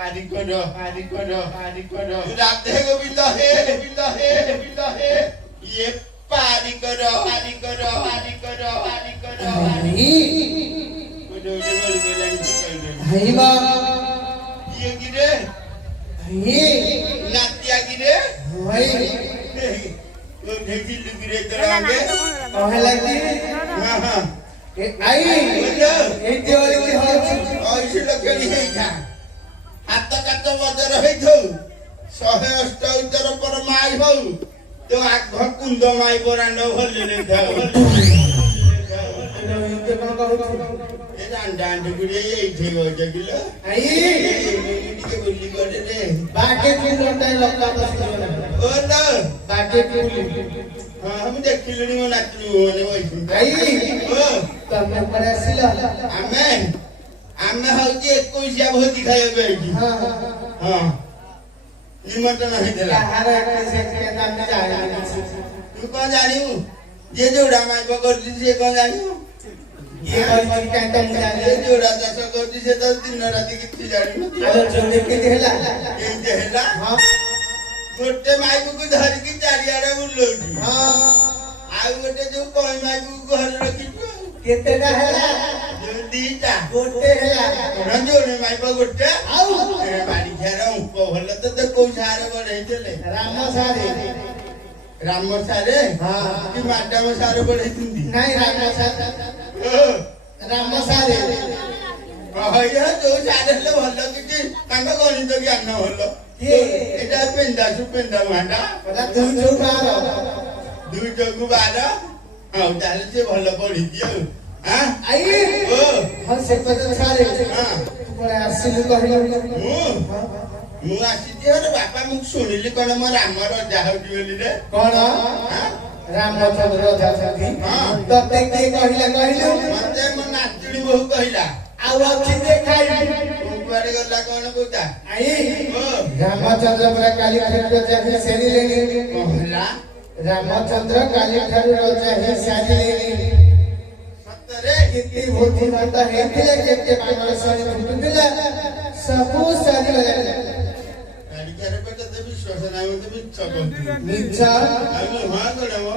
राधे गोविंद हे गोविंद हे गोविंद हे ये पारी करो पारी करो पारी करो पारी करो ये गिरे नातिया गिरे तो ढेकी गिरे तरंगे कहे लगी हां हां आई ए जोरी हो ऐसे लखेड़ी है था हाथ काट बजर है थो 108 उतर पर माई हो तो आग कुंद माई बरांड भले ले था ए डांड गुड़े ये थे हो जगिलो आई के बुल्ली करे रे बाके की लटाई लक्का बस ओ तो बाके की हां हम देखिलनी mo नाचनी होने वही आई ओ तमने पर आसिला आमेन आमे हउजी 21 भोती खाइबे बेकी हां हां निमंत्रण है देला हारे कैसे के नाम जाने तू कौन जानियो जे जोड़ा माई पकड़ती से कौन जानियो ये कोई कैंटम ये जाने जोड़ा दस करती से 10 दिन राती कितनी जानियो अरे जोड़े के देला ये देला हां गोटे माई को धर की चारियारे बुलोगी हां आ गोटे जो कोई माई को घर रखी केतेटा हैला जो दीटा गोटे हैला रंजोने माई पर गोटे आउ ए बाड़ी घेरा को भले तो कोई सारे बड़े चले राम सारे राम सारे हां कि मैडम सारे बड़े तुंदी नहीं राम सारे कहया जो सारे ले भलो कि तांका गणित ज्ञान भलो ये एटा पेंदा सुपेंदा मांडा पता तू जो मारो दुई जगु 12 हां ताले से भलो पढ़ी दियो हां आई ओ हां से पता सारे हां तू पर आसिलु कहलो मु आसीती रे बापा मु सुनिली कोन म राम राजा होती बोली रे कौन हां रामचंद्र राजा छथि हां तते के कहिला कहलु मते म नाचुड़ी बहु कहिला आउ अछि देखाई कुआरे गला कोन कोता आई ओ रामचंद्र पर काली ठाकुर जाहि सेनी लेनी कहला रामचंद्र काली ठाकुर जाहि सेनी लेनी सतरे कितनी बुद्धि माता है थे केते पागल सनी फुटुला सबु सारी गाड़ी करे पे तो विश्वास ना हो तो मिच्छा करती मिच्छा আমি হা করে মো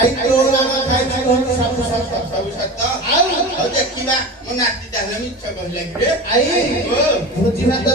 आई तो राम खाई हो सब सब ସବୁ ସତ आउ ଆଉ ଦେଖିବା ମୋ ନାତି ତାହେଲେ ମିଛ କହିଲା କି ରେ आई ଓ बुद्धि माता